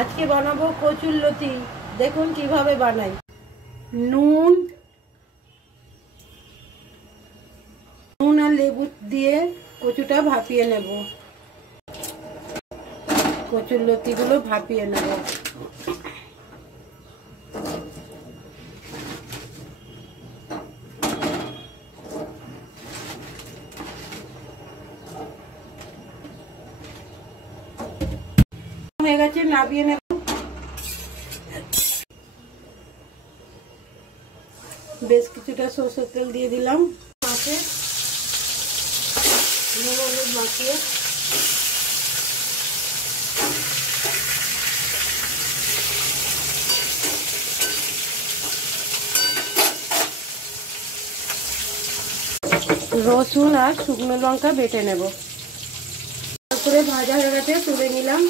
আজকে বানাবো কচুর লতি। দেখুন কিভাবে বানাই। নুন আর লেবু দিয়ে কচুটা ভাপিয়ে নেব। কচুর লতিগুলো ভাপিয়ে নেব। হয়ে গেছে, নামিয়ে নেব। বেশ কিছুটা সরষের তেল দিয়ে দিলাম। মাছে হলুদ মাখিয়ে রসুন আর শুকনো লঙ্কা বেটে নেব। তারপরে ভাজা হয়ে গেছে, তুলে নিলাম।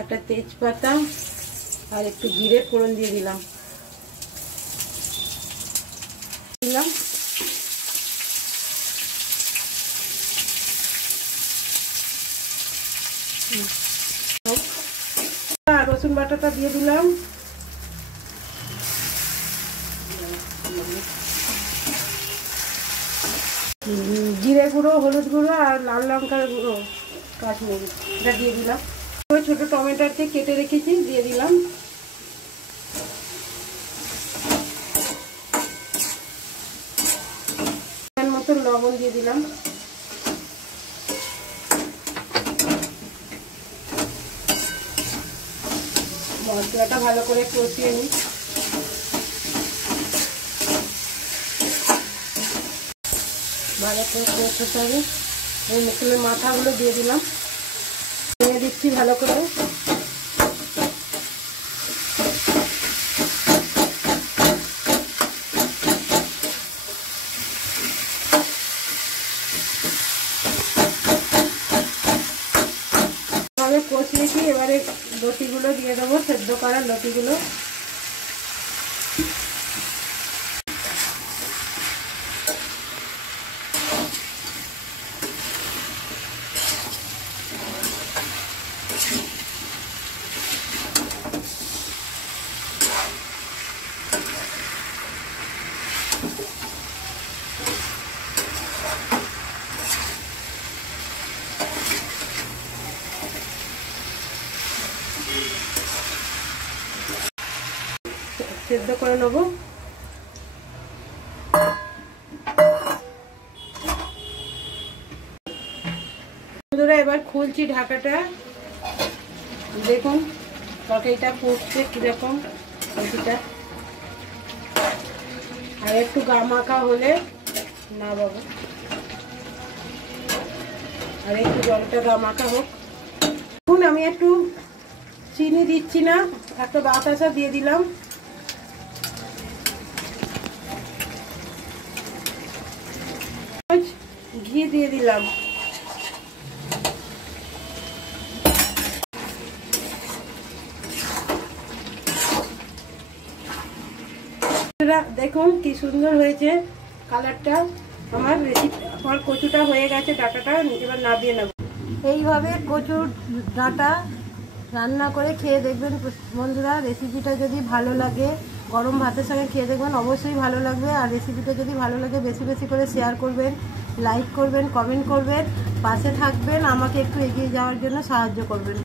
একটা তেজপাতা আর একটু জিরে ফোড়ন দিয়ে দিলাম। রসুন বাটাটা দিয়ে দিলাম। জিরে গুঁড়ো, হলুদ গুঁড়ো আর লাল লঙ্কার গুঁড়ো, কাশ্মীরি, এটা দিয়ে দিলাম। ছোট টমেটোকে কেটে রেখেছি, দিয়ে দিলাম। মতো লবণ দিয়ে দিলাম। মশলাটা ভালো করে কষিয়ে নিই। ভালো করে কষতে হবে। এই মুসুরের মাথাগুলো দিয়ে দিলাম, দিয়ে দিচ্ছি ভালো করে। ভাবে কষিয়েছি, এবারে লতিগুলো দিয়ে দেবো, সেদ্ধ করা লতিগুলো। সেদ্ধ করে নেব। বন্ধুরা, এবার খুলছি ঢাকাটা। দেখুন তরকারিটা ফুটছে কিরকম। লতিটা আর একটু গামাখা হলে না বাবু, আর একটু জলটা গামাখা হোক। এখন আমি একটু চিনি দিচ্ছি না, একটা বাতাসা দিয়ে দিলাম। ঘি দিয়ে দিলাম। দেখুন কি সুন্দর হয়েছে কালারটা। আমার কচুটা হয়ে গেছে, ডাঁটাটা এবার নামিয়ে নেব। এইভাবে কচুর ডাঁটা রান্না করে খেয়ে দেখবেন বন্ধুরা। রেসিপিটা যদি ভালো লাগে, গরম ভাতের সঙ্গে খেয়ে দেখবেন, অবশ্যই ভালো লাগবে। আর রেসিপিটা যদি ভালো লাগে বেশি বেশি করে শেয়ার করবেন, লাইক করবেন, কমেন্ট করবেন, পাশে থাকবেন, আমাকে একটু এগিয়ে যাওয়ার জন্য সাহায্য করবেন।